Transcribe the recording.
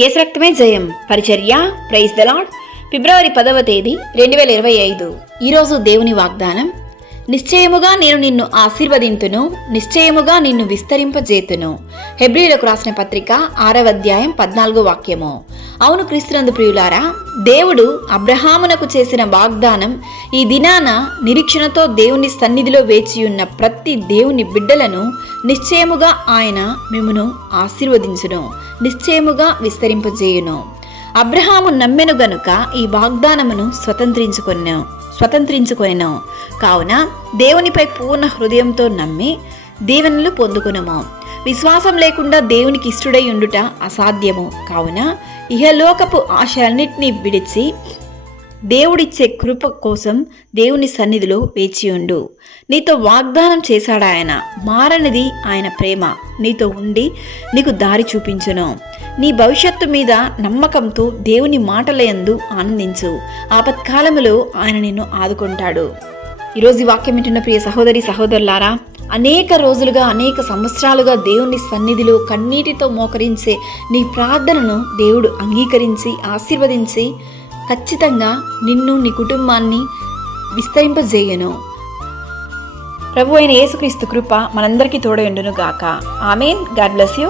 యేసు రక్తమే జయం పరిచర్య ప్రైజ్ ద లార్డ్. ఫిబ్రవరి 10వ తేదీ 2025. ఈరోజు దేవుని వాగ్దానం, నిశ్చయముగా నేను నిన్ను ఆశీర్వదింతును, నిశ్చయముగా నిన్ను విస్తరింపజేతును. హెబ్రీయులకు రాసిన పత్రిక 6వ అధ్యాయం 14వ వాక్యము. అవును క్రీస్తునందు ప్రియులారా, దేవుడు అబ్రహామునకు చేసిన వాగ్దానం ఈ దినాన నిరీక్షణతో దేవుని సన్నిధిలో వేచియున్న ప్రతి దేవుని బిడ్డలను నిశ్చయముగా ఆయన మిమ్మును ఆశీర్వదించును, నిశ్చయముగా విస్తరింపజేయును. అబ్రహాము నమ్మెను గనుక ఈ వాగ్దానమును స్వతంత్రించుకొనెను. కావున దేవునిపై పూర్ణ హృదయంతో నమ్మి దీవెనలు పొందుకొనుము. విశ్వాసం లేకుండా దేవునికి ఇష్టడై ఉండుట అసాధ్యము. కావున ఇహలోకపు ఆశలన్నిటినీ విడిచి దేవుడిచ్చే కృప కోసం దేవుని సన్నిధిలో వేచియుండు. నీతో వాగ్దానం చేశాడాయన, మారనిది ఆయన ప్రేమ. నీతో ఉండి నీకు దారి చూపించును. నీ భవిష్యత్తు మీద నమ్మకంతో దేవుని మాటలయందు ఆనందించు. ఆపత్కాలములో ఆయన నిన్ను ఆదుకుంటాడు. ఈరోజు ఈ వాక్యం వింటున్న ప్రియ సహోదరి సహోదరులారా, అనేక రోజులుగా అనేక సంవత్సరాలుగా దేవుని సన్నిధిలో కన్నీటితో మోకరించే నీ ప్రార్థనను దేవుడు అంగీకరించి ఆశీర్వదించి ఖచ్చితంగా నిన్ను నీ కుటుంబాన్ని విస్తరింపజేయను. ప్రభు అయిన యేసుక్రీస్తు కృప మనందరికీ తోడయుండును గాక. ఆమేన్. God bless you.